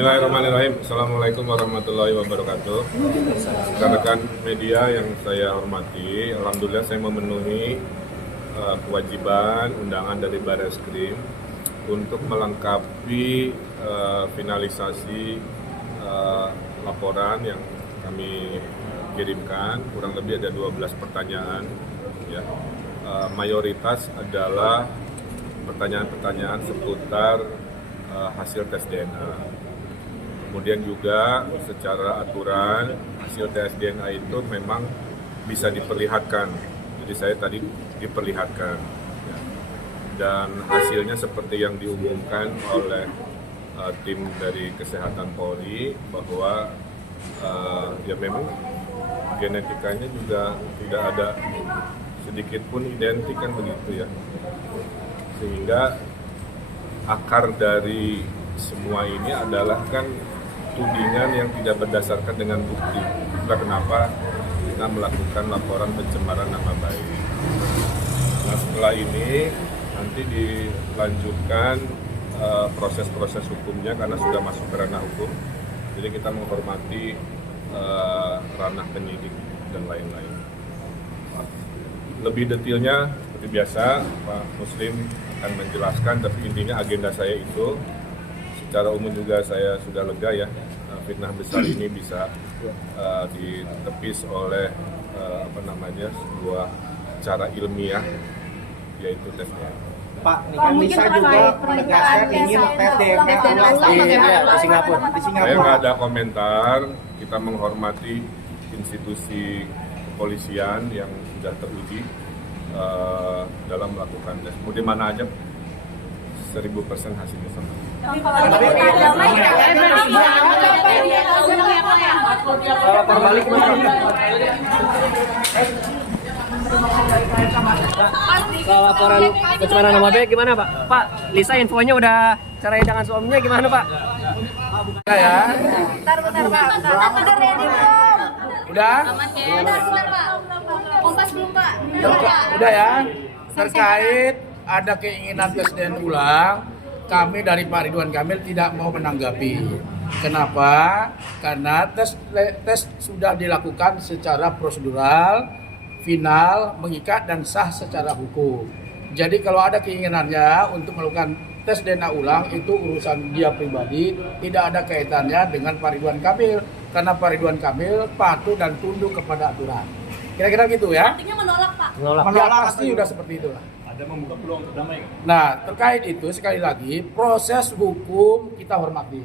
Bismillahirrahmanirrahim. Assalamualaikum warahmatullahi wabarakatuh. Rekan-rekan media yang saya hormati, alhamdulillah saya memenuhi kewajiban undangan dari Barreskrim untuk melengkapi finalisasi laporan yang kami kirimkan. Kurang lebih ada 12 pertanyaan. Ya. Mayoritas adalah pertanyaan-pertanyaan seputar hasil tes DNA. Kemudian juga secara aturan hasil tes DNA itu memang bisa diperlihatkan. Jadi saya tadi diperlihatkan. Ya. Dan hasilnya seperti yang diumumkan oleh tim dari Kesehatan Polri bahwa ya memang genetikanya juga tidak ada sedikit pun identik kan begitu ya. Sehingga akar dari semua ini adalah kan tudingan yang tidak berdasarkan dengan bukti. Itulah kenapa kita melakukan laporan pencemaran nama baik. Nah setelah ini nanti dilanjutkan proses-proses hukumnya karena sudah masuk ke ranah hukum. Jadi kita menghormati ranah penyidik dan lain-lain. Lebih detailnya seperti biasa Pak Muslim akan menjelaskan, tapi intinya agenda saya itu secara umum juga saya sudah lega ya, fitnah besar ini bisa ditepis oleh sebuah cara ilmiah yaitu tes DNA. Pak, ini kan Lisa juga menegaskan ingin tes DNA di Singapura. Saya nggak ada komentar, kita menghormati institusi kepolisian yang sudah teruji dalam melakukan tes. Mau di mana aja 1000% hasilnya sama. Kalau laporan pencemaran nama baik gimana Pak? Pak, Lisa infonya udah cerai dengan suaminya gimana Pak? Ya. Bentar Pak. Udah ready belum? Udah? Bentar Pak. Kompas belum Pak? Udah ya. Terkait ada keinginan tes DNA ulang, kami dari Pak Ridwan Kamil tidak mau menanggapi. Kenapa? Karena tes sudah dilakukan secara prosedural, final, mengikat dan sah secara hukum. Jadi kalau ada keinginannya untuk melakukan tes DNA ulang itu urusan dia pribadi, tidak ada kaitannya dengan Pak Ridwan Kamil. Karena Pak Ridwan Kamil patuh dan tunduk kepada aturan. Kira-kira gitu ya. Artinya menolak Pak. Menolak pasti sudah seperti itulah. Ada membuka peluang untuk damai. Nah, terkait itu sekali lagi proses hukum kita hormati.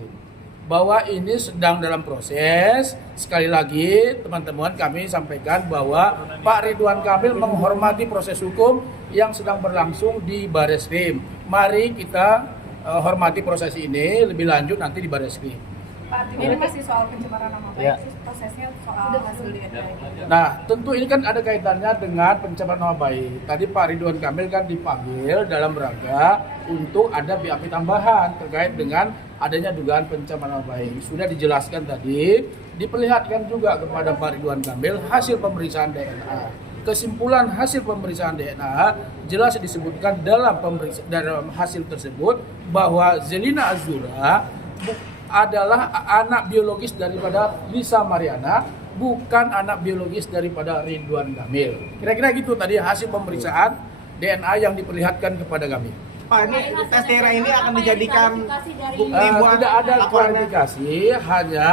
Bahwa ini sedang dalam proses. Sekali lagi teman-teman kami sampaikan bahwa Pak Ridwan Kamil menghormati proses hukum yang sedang berlangsung di Barreskrim. Mari kita hormati proses ini lebih lanjut nanti di Barreskrim. Pak, ini masih soal pencemaran nama baik, prosesnya soal hasil DNA. Nah, tentu ini kan ada kaitannya dengan pencemaran nama baik. Tadi Pak Ridwan Kamil kan dipanggil dalam rangka untuk ada BAP tambahan terkait dengan adanya dugaan pencemaran nama baik. Sudah dijelaskan tadi, diperlihatkan juga kepada Pak Ridwan Kamil hasil pemeriksaan DNA. Kesimpulan hasil pemeriksaan DNA jelas disebutkan dalam hasil tersebut bahwa Zelina Azura adalah anak biologis daripada Lisa Mariana, bukan anak biologis daripada Ridwan Kamil. Kira-kira gitu tadi hasil pemeriksaan DNA yang diperlihatkan kepada kami. Pak, ini tes DNA ini akan dijadikan bukti buat tidak ada klarifikasi, hanya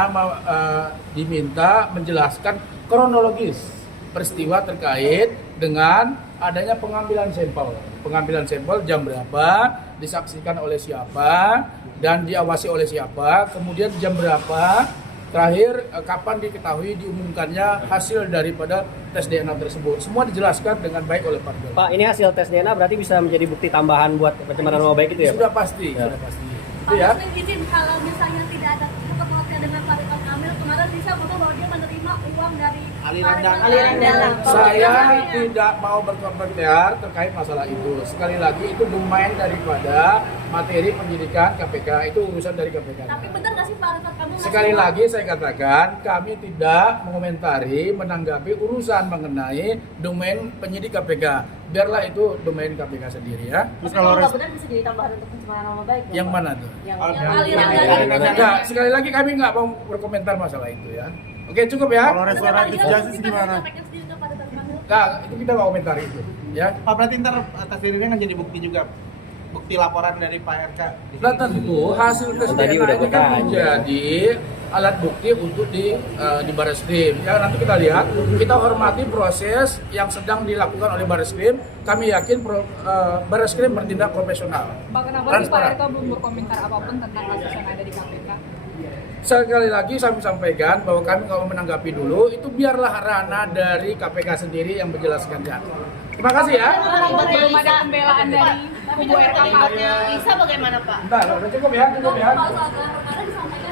diminta menjelaskan kronologis peristiwa terkait dengan adanya pengambilan sampel. Pengambilan sampel jam berapa, disaksikan oleh siapa, dan diawasi oleh siapa, kemudian jam berapa, terakhir kapan diketahui diumumkannya hasil daripada tes DNA tersebut. Semua dijelaskan dengan baik oleh Pak Ridwan. Pak, ini hasil tes DNA berarti bisa menjadi bukti tambahan buat pencemaran nama baik itu ya Pak? Sudah pasti, sudah pasti. Itu Pak ya. Muslim izin kalau misalnya tidak ada ketepatan dengan Pak Ridwan Kamil, kemarin bisa ngomong bahwa dia menerima uang dari Aliran dana. Saya tidak mau berkomentar terkait masalah itu. Sekali lagi itu domain daripada materi penyidikan KPK itu urusan dari KPK. Tapi benar nggak sih Pak Ridwan Kamil? Sekali lagi saya katakan kami tidak mengomentari, menanggapi urusan mengenai domain penyidik KPK. Biarlah itu domain KPK sendiri ya. Tapi kalau nggak benar bisa jadi tambahan untuk pencemaran nama baik. Yang mana tuh? Yang yang aliran aliran dana. dana. Enggak, sekali lagi kami nggak mau berkomentar masalah itu ya. Oke, cukup ya. Kalau restoratif justice gimana? Nah, itu kita nggak komentar itu ya. Pak, berarti ntar atas dirinya kan jadi bukti juga, bukti laporan dari Pak RK. Nah tentu hasil tes Tadi DNA udah ini kan bukan. menjadi alat bukti untuk di Barreskrim. Ya nanti kita lihat, kita hormati proses yang sedang dilakukan oleh Barreskrim. Kami yakin Barreskrim bertindak profesional. Pak, kenapa sih Pak RK belum berkomentar apapun tentang kasus yang ada di KPK? Sekali lagi saya sampaikan bahwa kami nggak mau menanggapi dulu, itu biarlah ranah dari KPK sendiri yang menjelaskannya. Terima kasih ya. Belum ada pembelaan dari kubu RK. Lisa bagaimana Pak? Bentar, udah cukup ya, cukup ya. Kalau soal gelar perkara disampaikan